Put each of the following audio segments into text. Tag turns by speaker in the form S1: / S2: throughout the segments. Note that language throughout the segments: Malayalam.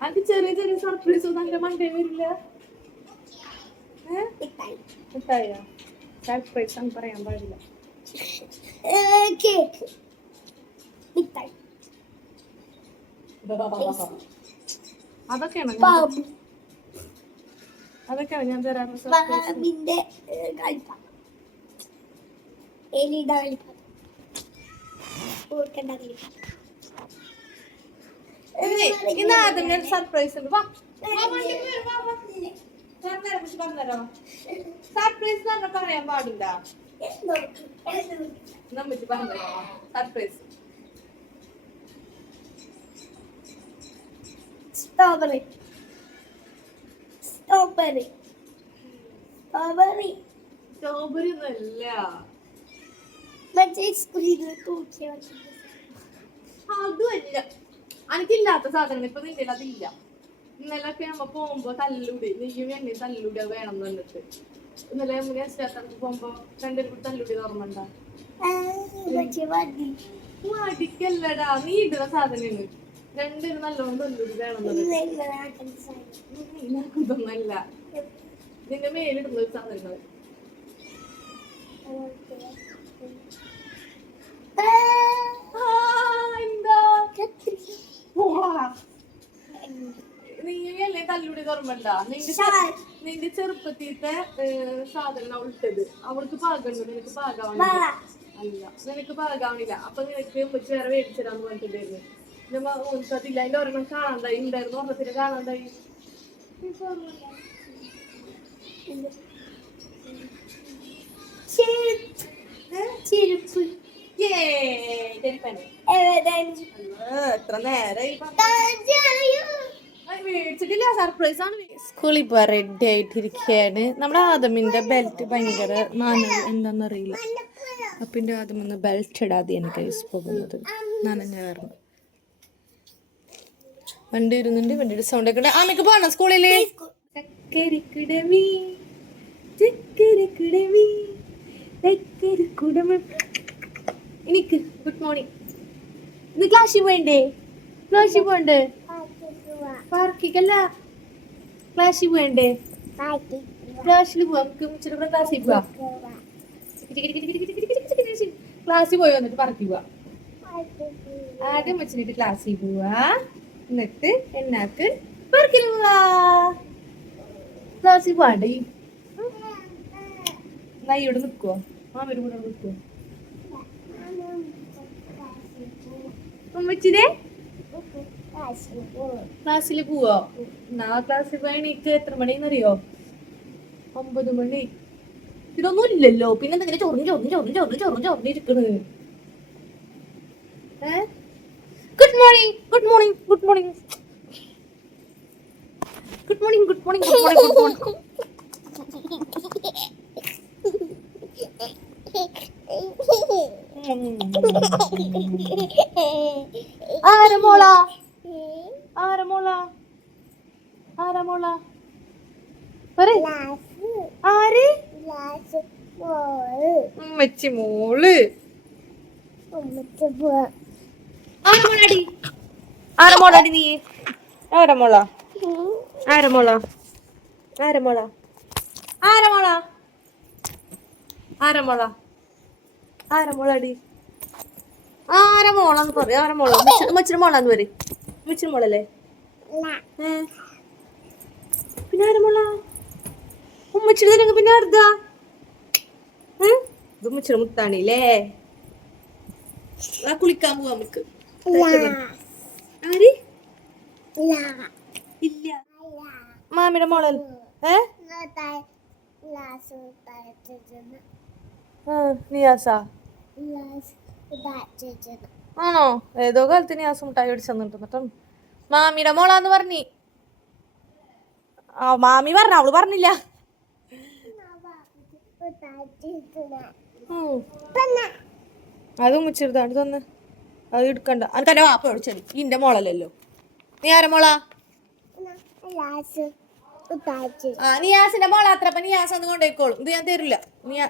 S1: അത് ചെറിയ ചെറിയ സർപ്രൈസ് ഒന്നും അങ്ങനെ മണ്ടേ വരില്ല? സർപ്രൈസ് ഒന്നും പറയാൻ പാടില്ല. അതൊക്കെയാണ് ഞാൻ-
S2: തരാം
S1: അതൊക്കെയാണ് ഞാൻ തരാറ്
S2: എലിയുടെ കളിപ്പാട്ടം
S1: ഇന്ന് ആദ്യം ഞാൻ സർപ്രൈസ് ഉണ്ട് വാ. പറഞ്ഞുതരാം. സർപ്രൈസ് പറഞ്ഞാൽ പറയാൻ പാടില്ല. നമ്മക്ക് പറഞ്ഞുതരാം?
S2: Surprise
S1: strawberry strawberry
S2: strawberry strawberry തൂക്കിയ
S1: അതുമല്ല. എനിക്കില്ലാത്ത സാധനം ഇപ്പൊ നിന്റെ അതില്ല. ഇന്നലൊക്കെ നമ്മ പോകുമ്പോ തല്ലൂടി. നീയും എന്നെ തല്ലൂടി വേണം എന്ന് പറഞ്ഞിട്ട് ഇന്നലെ മുന്നേ സ്റ്റേഷനിൽ പോകുമ്പോ രണ്ടുപേരും കൂടി തല്ലൂടി ഓർമ്മണ്ട മടിക്കല്ലടാ നീ ഇടുന്ന സാധനമാണ് രണ്ടുപേരും നല്ലോണം തല്ലുടി വേണം ഇതൊന്നല്ല നിന്റെ മേലിടുന്ന സാധനങ്ങൾ ആ, എന്താ? പോടാ. നീ അല്ലേ തല്ലൂടി ഓർമ്മണ്ട നിന്റെ ചെറു- നിന്റെ ചെറുപ്പത്തിത്തെ സാധനം അവൾ ഇട്ടത് അവൾക്ക് പാകമുണ്ട് നിനക്ക് പാകാവണില്ല. അല്ല നിനക്ക് പാകാവണില്ല. അപ്പൊ നിനക്ക് ഉമ്മച്ച് വേറെ മേടിച്ചരാന്ന് പറഞ്ഞിട്ടുണ്ടായിരുന്നു. നമ്മ ഓർക്കത്തില്ല അതിന്റെ ഒരെണ്ണം കാണാണ്ടായി. ഉണ്ടായിരുന്നു ഒരെണ്ണത്തിന് കാണാണ്ടായി.
S2: ചെരുപ്പ്.
S1: സ്കൂളിൽ പോവാൻ റെഡി ആയിട്ടിരിക്കുകയാണ് നമ്മുടെ ആദമിന്റെ ബെൽറ്റ് ഭയങ്കര നനവ് എന്താണെന്നറിയില്ല അപ്പിന്റെ ആദ്യം ഒന്ന് ബെൽറ്റ് ഇടാതെ എനിക്ക് യൂസ് പോകുന്നത്. നനഞ്ഞ കാരണം വണ്ടി വരുന്നുണ്ട് വണ്ടിയുടെ സൗണ്ട് ഒക്കെ ആ ആമയ്ക്ക് പോകണം സ്കൂളിൽ? ചക്കരക്കിടമി ചക്കരക്കിടമി ചക്കരിക്കുടമി. എനിക്ക് ഗുഡ് മോർണിംഗ്. ഇന്ന് ക്ലാസ്സിൽ പോയണ്ടേ? ക്ലാസ്സിൽ പോണ്ടേ പാർക്കിക്കല്ല. ക്ലാസ്സിൽ പോയണ്ടേ? ക്ലാസ്സിൽ പോവാം. നമുക്ക് ക്ലാസ്സിൽ പോവാം. ക്ലാസ്സിൽ പോയി വന്നിട്ട് പാർക്കിൽ പോവാം. ആദ്യം വെച്ചിട്ട് ക്ലാസ്സിൽ പോവാ. എന്നിട്ട് എന്നാക്ക് പാർക്കിൽ പോവാ. ക്ലാസ്സിൽ പോവാണ്ടേ? നൈ ഇവിടെ നിൽക്കുവോ മാമ കൂടെ നിൽക്കുവോ ഉമ്മച്ചിനെ ക്ലാസ്സിൽ പോവോ? നാ ക്ലാസ്സിൽ പോയ എനിക്ക് എത്ര മണിന്നറിയോ? ഒമ്പത് മണി. ഇതൊന്നും ഇല്ലല്ലോ. പിന്നെ എന്തെങ്കിലും ചൊറിഞ്ഞ് ചൊറിഞ്ഞ് ചൊറിഞ്ഞ് ചൊറിഞ്ഞ് ചൊറിഞ്ഞ് ചൊറിഞ്ഞിരിക്കണ്? Good morning good morning good morning good morning good morning good morning good morning ആരമോള ആരമോള ആരമോള ഉമ്മച്ചി മോൾ? ആരമോളടി ആരമോളാന്ന് പറ ആരമോള ഉമ്മച്ചിന്റെ മോളാന്ന് പറ ഉമ്മച്ചിന്റെ മോളല്ലേ? പിന്നെ ആരമോള ഉമ്മച്ചിയുടെ തന്നെ പിന്നെ ആർദാ ഏ? ഇത് ഉമ്മച്ചിയുടെ മുത്താണില്ലേ ആ കുളിക്കാൻ പോവാ നമുക്ക്. ആര്? ഇല്ല. മാമിയുടെ മോളൽ ഏ? നിയാസാ. ആണോ? ഏതോ കാലത്ത് ഞാൻ മുട്ടായി അടിച്ചു തന്നിട്ട് മാമിയുടെ മോളാന്ന് പറഞ്ഞി. ആ മാമി പറഞ്ഞ അവൾ പറഞ്ഞില്ല. അത് മുച്ചിരുതാണ് തന്ന്. അത് എടുക്കണ്ട. അനക്ക് എന്റെ വാപ്പ വിളിച്ചത് ഇന്റെ മോളല്ലല്ലോ. നീ ആരെ മോളാ? ആ നിയാസിന്റെ മോളാ. അത്ര അപ്പൊ നിയാസ് അത് കൊണ്ടുപോയിക്കോളും ഇത് ഞാൻ തരില്ല. നിയാ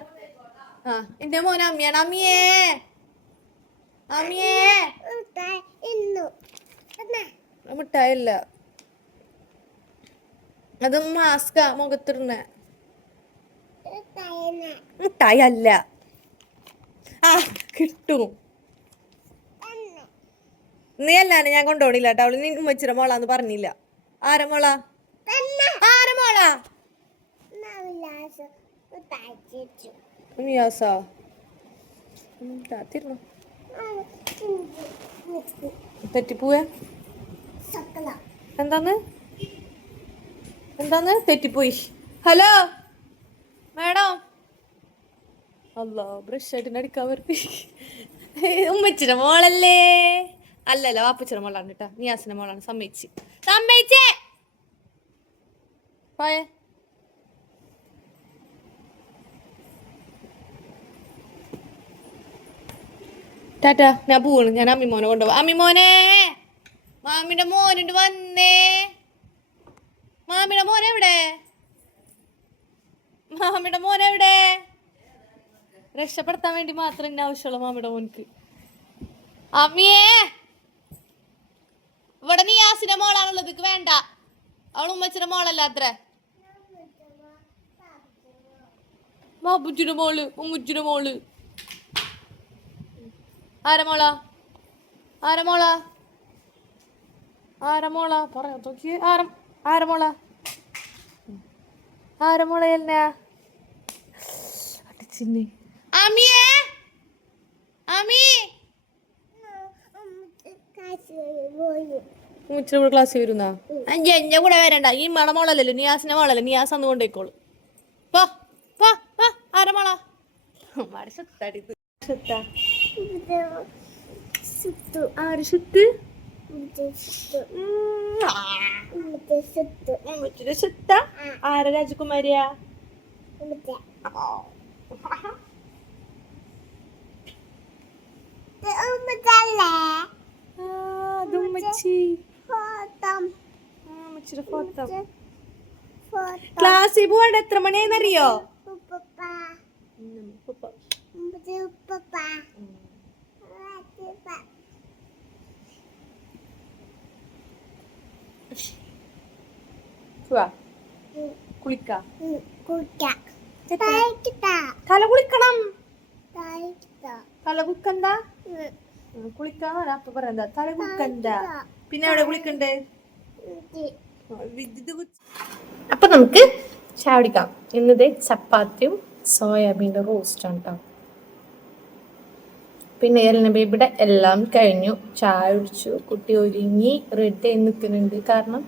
S1: ആ എന്റെ മോൻ അമ്മിയാണ്. അമ്മിയേ. അമ്മിയേ. മിഠായില്ല. അത് മാസ്ക മുഖത്തിടുന്ന. മിഠായി അല്ല ആ കിട്ടും. നീ അല്ലാണ്ട് ഞാൻ കൊണ്ടുപോണില്ല കേട്ടോ. അവൾ നീ ഉമ്മച്ചിര മോളാന്ന് പറഞ്ഞില്ല. ആര മോള? ആര മോള? നിയാസാ തിരുന്നു തെറ്റിപ്പോവേ എന്താണ് എന്താന്ന് തെറ്റിപ്പോയി ഹലോ മേഡം അല്ല ബ്രഷ് ആയിട്ട് അടിക്കാൻ വരുത്തി ഉമ്മച്ചിന്റെ മോളല്ലേ അല്ലല്ല വാപ്പച്ചിന്റെ മോളാണ് കേട്ടാ നിയാസിന്റെ മോളാണ് സമ്മതിച്ച് സമ്മതിച്ചേ പോയേ ടാറ്റ ഞാൻ പോവാണ്. ഞാൻ അമ്മിമോനെ കൊണ്ടുപോവാ. അമ്മിമോനെ മാമിന്റെ മോനുണ്ട് വന്നേ. മാമിയുടെ മോൻ എവിടെ? മാമിയുടെ മോൻ എവിടെ? രക്ഷപ്പെടുത്താൻ വേണ്ടി മാത്രം എന്നെ ആവശ്യമുള്ള മാമിയുടെ മോൻക്ക്. അമ്മിയേ! ഇവിടെ നീ യാസിന്റെ മോളാണുള്ളത് വേണ്ട. അവൾ ഉമ്മച്ചിന്റെ മോളല്ല അത്ര? മാബുജിയുടെ മോൾ ഉമ്മുജിയുടെ മോൾ. ആരമോള ആരമോള ആരമോള പറയാ നോക്കി ആരം ആരമോള ആരമോള എന്നാ? അടിച്ചിന്നെ അമ്മിയേ? അമ്മി? ഉച്ചയുടെ കൂടെ ക്ലാസ് വരുന്നാ? അഞ്ച് കൂടെ വരണ്ട. ഈ മണമോളല്ലല്ലോ നിയാസിന്റെ മോളല്ലേ നിയാസ് അന്ന് കൊണ്ടേക്കോളൂ പോ പോ ആരമോള മാറി സുത്താടി സുത്താ. ആര് സുത്ത്? ഉമ്മച്ചിയുടെ സുത്ത? ആര രാജകുമാരിയാ? ക്ലാസ്സിൽ പോകണ്ട എത്ര മണിയാന്നറിയോ കുളിക്ക തല കുളിക്കണം. തല കുക്കണ്ട കുളിക്കാണോ അപ്പൊ പറയണ്ട. തല കുക്കണ്ട പിന്നെ എവിടെ കുളിക്കണ്ടേ? അപ്പൊ നമുക്ക് ചായ ഇന്നത് ചപ്പാത്തിയും സോയാബീന്റെ റോസ്റ്റാണ് കേട്ടോ പിന്നെ എല്ലാം ഇവിടെ എല്ലാം കഴിഞ്ഞു. ചായ കുടിച്ചു. കുട്ടി ഒരുങ്ങി റെഡി ആയി നിൽക്കുന്നുണ്ട്. കാരണം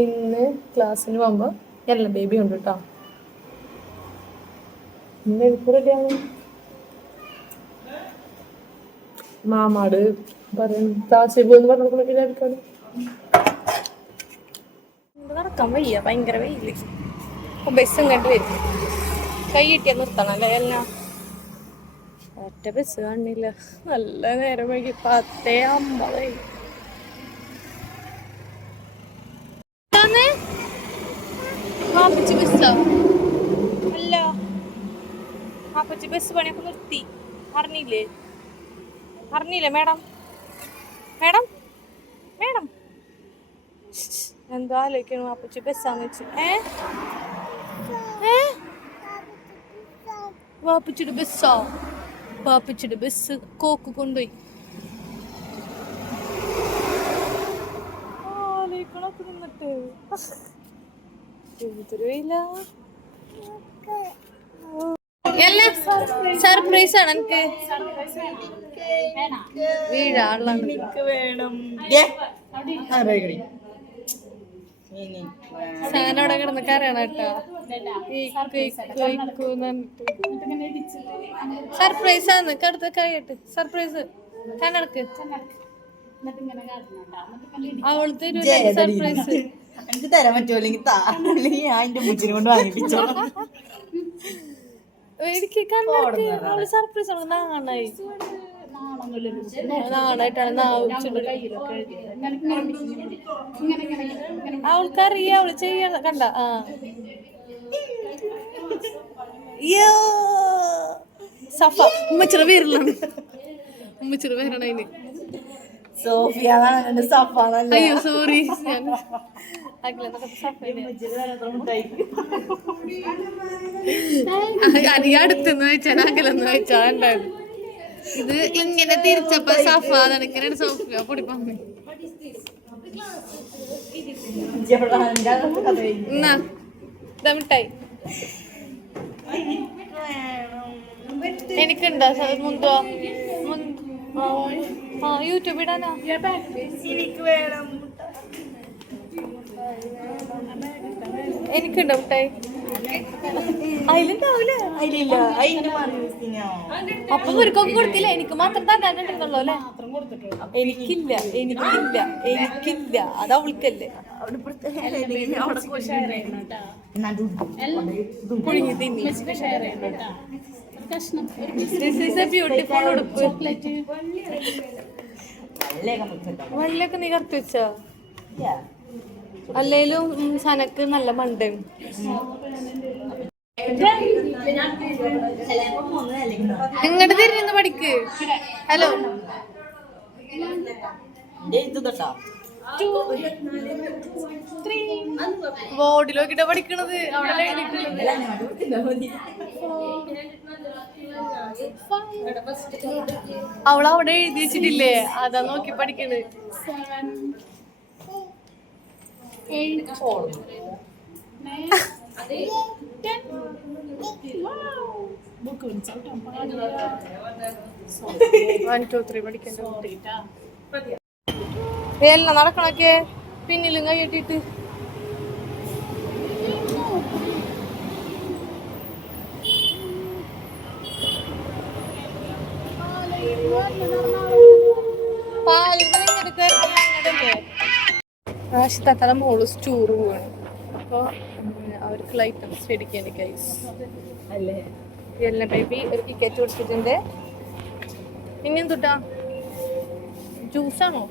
S1: ഇന്ന് ക്ലാസ്സിന് പോകുമ്പോൾ എല്ലാം ബേബി ഉണ്ട് കേട്ടോ റെഡിയാണ് മാമാട് പറയുന്നു ക്ലാസ്സിൽ പോകുന്നു പറഞ്ഞു വിചാരിക്കാണ് നടക്കാൻ വയ്യ. ഭയങ്കര വെയിൽ. ബസ്സും കണ്ടു വരും. കൈ കിട്ടിയാൽ നിർത്തണം അല്ലേ എല്ലാം ഒറ്റ ബസ് കാണില്ല. നല്ല നേരം വൈകി. പത്തേ അമ്പതായി അല്ല. ആപ്പച്ചി ബസ് പണിയൊക്കെ നിർത്തി. അറിഞ്ഞില്ലേ? അറിഞ്ഞില്ലേ മേഡം? മേഡം? മേഡം? എന്തോ ആലോചിക്കണു അപ്പച്ചി ബസ്സാന്ന് വെച്ച്. ഏ? ഏ? വാപ്പച്ചിയുടെ ബസ്സോ വാപ്പച്ചിയുടെ ബസ് കോക്ക് കൊണ്ടുപോയി. നിന്നിട്ട്. സർപ്രൈസ് ആണ് എനിക്ക്. വീഴാളാണ്
S3: വേണം.
S1: സാധനവിടെ കിടന്ന് കിടന്നക്കാരാണ് കേട്ടോ. സർപ്രൈസ് ആണ്. കടുത്ത കഴിയട്ട് സർപ്രൈസ് കണ്ണടക്ക്. അവൾ തരൂല സർപ്രൈസ്
S3: എനിക്ക് തരാൻ പറ്റുമോ? അല്ലെങ്കിൽ താ. അല്ലെങ്കിൽ ഞാൻ എന്റെ മുച്ചിനെ കൊണ്ട് വാങ്ങിപ്പിച്ചോ
S1: എനിക്ക് കണ്ണടക്ക്. അവൾ സർപ്രൈസ് ആണ്. നാണായി. അവൾക്കറിയാം അവൾ ചെയ്യണ കണ്ട ആ യോ സഫ ഉമ്മച്ചിറ പേരിലാണ് ഉമ്മച്ചിറ പേരാണ് അതിന്
S3: സോഫിയ സഫ
S1: അയ്യോ സോറി ഞാൻ അടുത്തെന്ന് വെച്ചാൽ അകലെന്ന് വെച്ചാൽ ഉണ്ടായത് ഇത് ഇങ്ങനെ തിരിച്ചപ്പോ സഫ ഇങ്ങനെ സോഫിയ. പൊടി പമ്മി.
S3: ജബറാന്റെ അകത്ത് കഥ കഴിഞ്ഞു.
S1: എന്നാ ഇതാ മിഠായി എനിക്കുണ്ടോ മുന്തോ യൂട്യൂബ് ഇടാനോ. എനിക്കുണ്ടോ മിഠായി? അതിലുണ്ടാവൂല?
S3: അതിലില്ല.
S1: അപ്പൊ ഇവർക്കൊക്കെ കൊടുത്തില്ല? എനിക്ക് മാത്രം തരാനുണ്ടെന്നുള്ളൂ അല്ലേ? എനിക്കില്ല എനിക്കില്ല എനിക്കില്ല. അത് അവൾക്കല്ലേ. പുഴുങ്ങി തിന്നി ബ്യൂട്ടിഫുൾ ഉടുപ്പ്. വള്ളിയൊക്കെ നീ കറക്റ്റ് വെച്ചാ അല്ലേലും സനക്ക് നല്ല മണ്ടയും ഇങ്ങോട്ട് തിരിഞ്ഞു പഠിക്ക്? ഹലോ. ബോർഡിൽ നോക്കിട്ടാ പഠിക്കണത്. അവിടെ അവളവിടെ എഴുതി വെച്ചിട്ടില്ലേ? അതാ നോക്കി പഠിക്കണത്. വൺ പിന്നിലും കൈ പഠിക്കണ്ട കൈയിട്ടിട്ട് ആശുത്തല മോൾ സ്റ്റൂർ പോവാണ്. അപ്പോൾ അവർക്ക് ഐറ്റംസ് മേടിക്കാണ് ഗൈസ്
S3: അല്ലേ?
S1: എല്ലാം ബേബി ഒരു ടിക്കറ്റ് കൊടുത്തിട്ടുണ്ട്. എന്തുട്ടാ ജ്യൂസാണോ?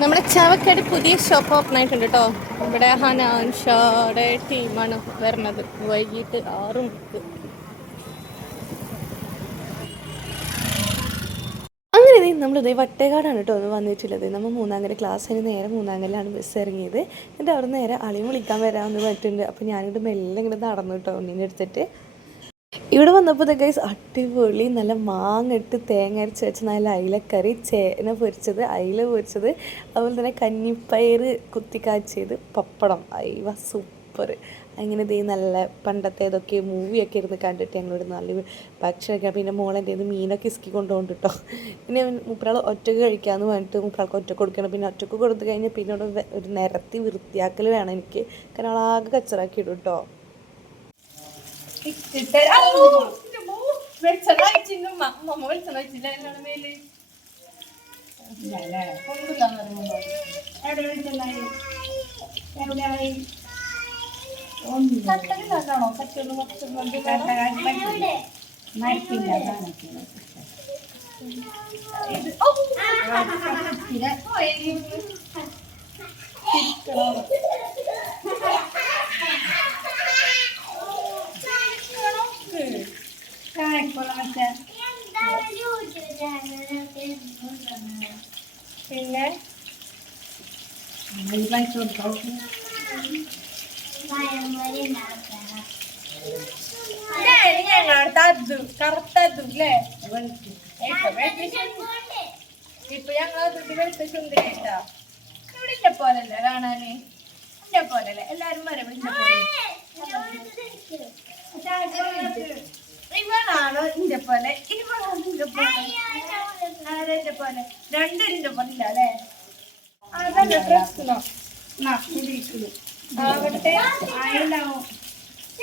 S1: നമ്മുടെ ചവക്കടി പുതിയ ഷോപ്പ് ഓപ്പൺ ആയിട്ടുണ്ട് കേട്ടോ ഇവിടെ ഹനാൻഷാടെ ടീമാണ് വരണത് വൈകിട്ട് ആറ് മണിക്ക്. അങ്ങനെ നമ്മൾ ഇതേ വട്ടേക്കാടാണ് കേട്ടോ ഒന്ന് വന്നിട്ടുള്ളത്. നമ്മൾ മൂന്നാങ്കര ക്ലാസ് കഴിഞ്ഞ് നേരെ മൂന്നാങ്കരയിലാണ് ബസ് ഇറങ്ങിയത്. എന്നിട്ട് അവിടെ നേരെ അളിയും വിളിക്കാൻ വരാമെന്ന് പറ്റുന്നുണ്ട് അപ്പോൾ ഞാനിവിടെ മെല്ലെ ഇങ്ങനെ നടന്നു കേട്ടോ ഉണ്ണീനെ എടുത്തിട്ട്. ഇവിടെ വന്നപ്പോൾ ഗൈസ് അടിപൊളി നല്ല മാങ്ങിട്ട് തേങ്ങ അരച്ച് വെച്ച് നല്ല അയിലക്കറി ചേന പൊരിച്ചത് അയില പൊരിച്ചത് അതുപോലെ തന്നെ കഞ്ഞിപ്പയർ കുത്തിക്കാച്ചിയത് പപ്പടം. അയ്യ സൂപ്പർ അങ്ങനെ ദേ നല്ല പണ്ടത്തെ ഇതൊക്കെ മൂവിയൊക്കെ ഇരുന്ന് കണ്ടിട്ട് ഞങ്ങളോട് നല്ല ഭക്ഷണമൊക്കെ പിന്നെ മോൾ എന്തേന്ന് മീനൊക്കെ ഇസ്കി കൊണ്ടുപോകും കേട്ടോ പിന്നെ മുപ്പരാൾ ഒറ്റയ്ക്ക് കഴിക്കാമെന്ന് പറഞ്ഞിട്ട് മുപ്പരാൾക്ക് ഒറ്റയ്ക്ക് കൊടുക്കണം. പിന്നെ ഒറ്റയ്ക്ക് കൊടുത്തു കഴിഞ്ഞാൽ പിന്നെ അവിടെ ഒരു നിരത്തി വൃത്തിയാക്കൽ വേണം എനിക്ക്. കാരണം അവളാകെ കച്ചറാക്കി ഇടും കേട്ടോ പിന്നെ കറുത്തതും അല്ലേ ഇപ്പൊ ഞങ്ങൾ വെളുത്ത ചുന്തിരിട്ടാ ഇവിടെ പോലല്ലേ കാണാന്? ഇന്നെ പോലല്ലേ? എല്ലാരും വരെ പോലെ. ഇവനാണോ ഇന്റെ പോലെ? ഇവളാണോ ഇന്റെ പോലെ? ആരാ ഇന്റെ പോലെ? രണ്ടിന്റെ പോലെ ഇല്ല അല്ലേ? അതല്ല പ്രശ്നം. ആവട്ടെ. ആയില്ലാവും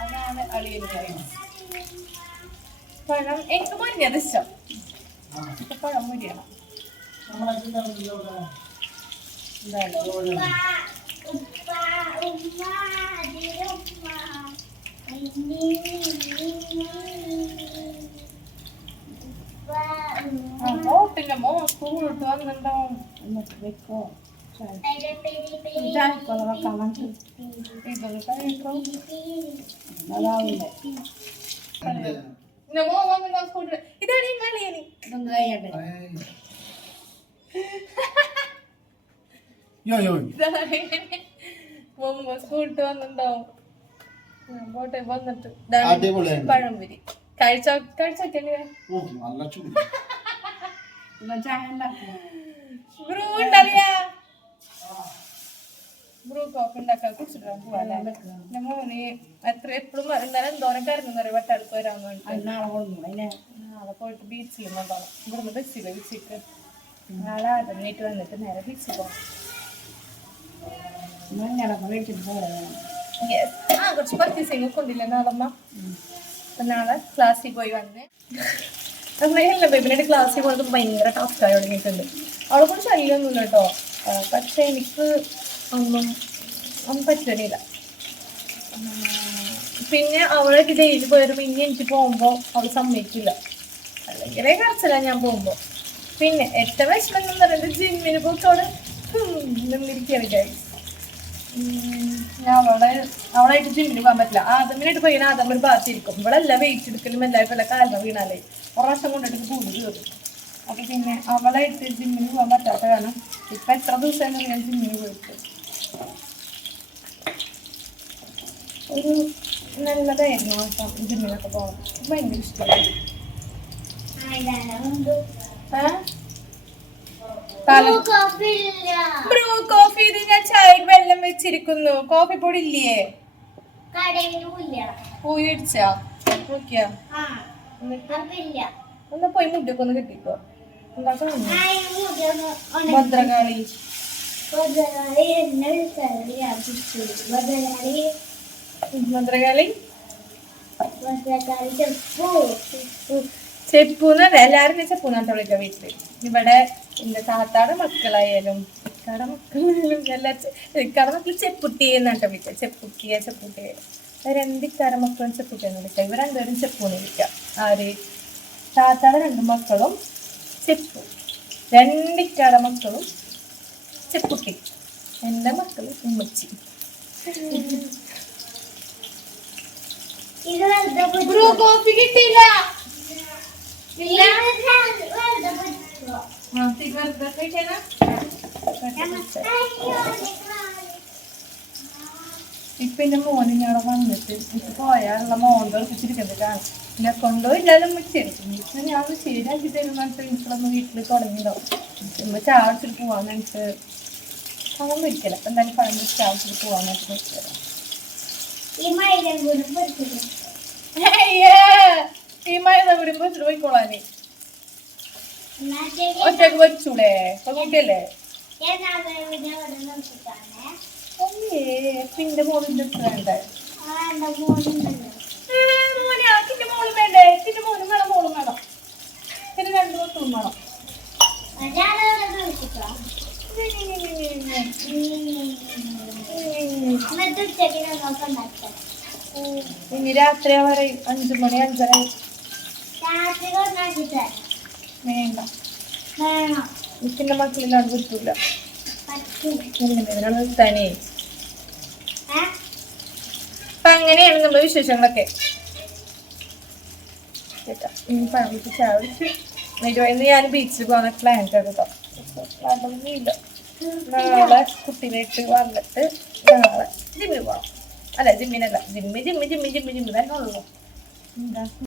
S1: അതാണ് അളിയൻ പറയുന്നത് പഴം എനിക്ക് മുരിഞ്ഞത് ഇഷ്ടം. പഴം മുരിയണം.
S2: ഉപ്പ ഉപ്പ ഉമ്മ അതിരുമ്മ ഉപ്പ
S1: ആ, പോട്ടില്ല മോ സ്കൂൾ വിട്ട് വന്നിട്ടുണ്ടാവും വെക്കോ. ഇതാണ് ഈ മലയനി വന്നിട്ടുണ്ടാവും ഞാൻ പോട്ടെ വന്നിട്ട്. പഴംപൊരി കഴിച്ചോ കഴിച്ചോക്കല്ലേ. ബ്രൂ ഉണ്ടറിയാ കോക്ക് ഉണ്ടാക്കാൻ കുടിച്ചിട്ടാ പോവാല്ലേ എത്ര എപ്പോഴും ഇന്നലെ എന്തോരം കരുതുന്ന വരാൻ വേണ്ടി നാളെ പോയിട്ട് ബീച്ചിൽ ഇവിടുന്ന് ബസ്സിൽ ബീച്ചിക്ക് നാളെ ആടന്നിട്ട് വന്നിട്ട് നേരെ ബീച്ചിൽ പോകാം. ആ കുറച്ച് പർച്ചേസിങ് കൊണ്ടില്ല നാളമ്മ അപ്പൊ നാളെ ക്ലാസ്സിൽ പോയി വന്ന്. അമ്മയല്ല ബേബിനായിട്ട് ക്ലാസ്സിൽ പോകുന്നത് ഭയങ്കര ടഫ് ആയി തുടങ്ങിയിട്ടുണ്ട്. അവളെ കുറിച്ച് ശല്യമൊന്നുമില്ല കേട്ടോ. പക്ഷെ എനിക്ക് ഒന്നും ഒന്നും പറ്റണില്ല പിന്നെ അവളെ ഡെയിലി പോയൊരു ഇനി എനിക്ക് പോകുമ്പോൾ അവൾ സമ്മതിക്കില്ല. അല്ലെങ്കിൽ കറച്ചില്ല ഞാൻ പോകുമ്പോൾ പിന്നെ എത്ര വിഷമം എന്ന് പറയുന്നത് ജിമ്മിന് പോക്കോട് നിന്നിരിക്കുകയാണ്. ഞാൻ അവളെ അവളായിട്ട് ജിമ്മിന് പോകാൻ പറ്റില്ല. ആദമിനായിട്ട് പോയി ആദം ഒരു ഭാഗത്തിരിക്കും ഇവളെല്ലാം വെയിറ്റ് എടുക്കലും എല്ലാവർക്കും എല്ലാം കാലിന് വീണാലേ. ഒരു പ്രാവശ്യം കൊണ്ടിട്ട് കൂടി കയറും. അപ്പം പിന്നെ അവളായിട്ട് ജിമ്മിന് പോകാൻ പറ്റാത്ത കാരണം ഇപ്പം എത്ര ദിവസമായിരുന്നു ഞാൻ ജിമ്മിന് പോയിട്ട്. ഒരു നല്ലതായിരുന്നു അപ്പം ജിമ്മിനൊക്കെ പോകാൻ. ഭയങ്കര ഇഷ്ടമായി ബ്രൂ കോഫി ഇത് ഞാൻ ചായക്ക് വെള്ളം വെച്ചിരിക്കുന്നു. കോഫി പൊടി ഇല്ലേ പോയി അടിച്ചാ? നോക്കിയാ. ഒന്ന് പോയി മുട്ടൊക്കെ ഒന്ന് കിട്ടിക്കോ. ഭദ്രകാളി. ഭദ്രകാളി എന്നെ ഭദ്രകാളി ഭദ്രകാളി ചെപ്പൂന്നല്ല എല്ലാരും ചെപ്പൂന്നാട്ടോ വിളിക്ക വീട്ടിൽ? ഇവിടെ എന്റെ താത്താടെ മക്കളായാലും ഇക്കാടെ മക്കളായാലും എല്ലാ ഇക്കാടെ മക്കൾ ചെപ്പുട്ടി എന്നാട്ടോ വിളിക്കുക ചെപ്പുട്ടിയെ ചെപ്പുട്ടിയെ. രണ്ട് ഇക്കാടെ മക്കളും ചെപ്പുട്ടിയെന്ന് വിളിക്കുക ഇവർ രണ്ടുപേരും ചെപ്പൂന്ന് വിളിക്കുക ആര്? താത്താടെ രണ്ട് മക്കളും ചെപ്പു. രണ്ട് ഇക്കാടെ മക്കളും ചെപ്പുട്ടി. എന്റെ മക്കളും ഉമ്മച്ചി. ബ്രൂ ആ, വെറുതെ കഴിക്കാനാ? ഇപ്പൊ എന്റെ മോന് ഞാൻ വന്നിട്ട് ഇപ്പൊ പോയാലുള്ള മോന്റെ ഉറപ്പിച്ചിരിക്കുന്നത് കാണാം. എന്നെ കൊണ്ടോ ഇല്ലാലും ശരിക്കും ഞാൻ ഒന്ന് ശരിയാക്കി തരും എനിക്കൊന്ന് വീട്ടിൽ തുടങ്ങിയിട്ടുണ്ടാവും ഉമ്മ ചാവച്ചിട്ട് പോവാന്ന് എനിക്ക് അങ്ങനെ പൊരിക്കല അപ്പൊ എന്തായാലും പറഞ്ഞിട്ട് ചാവച്ചിട്ട് പോവാന്ന് വെച്ചിട്ട് മഴ കൂടി പൊരിച്ചിട്ട് പോയിക്കോളാന്. ഒറ്റയ്ക്ക് പൊരിച്ചൂടെ ഇപ്പൊ കുട്ടിയല്ലേ? അയ്യേ പിന്നെ മോളിന്റെ വേണ്ടേ? മോനെ മോളും വേണ്ടേ? എത്തിന്റെ മോനും വേണം മോളും വേണം. പിന്നെ രണ്ടു ദിവസവും വേണം. രാത്രി അഞ്ചു മണി അഞ്ചര. വേണ്ട. മക്കളില്ലാണ്ട് കിട്ടൂല. അപ്പൊ അങ്ങനെയാണ് നമ്മുടെ വിശേഷങ്ങളൊക്കെ. കേട്ടോ? ഇനി ഞാൻ ബീച്ചിൽ പോകാൻ പ്ലാൻ കേട്ടോ അതൊന്നുമില്ല. നാളെ ഇട്ട് വന്നിട്ട് നാളെ ಜಿಮ್ಮಿ ಅಲ್ಲ ಜಿಮ್ಮಿನಲ್ಲ Jimmy Jimmy Jimmy Jimmy Jimmy ನಾನು ನೋಡುವ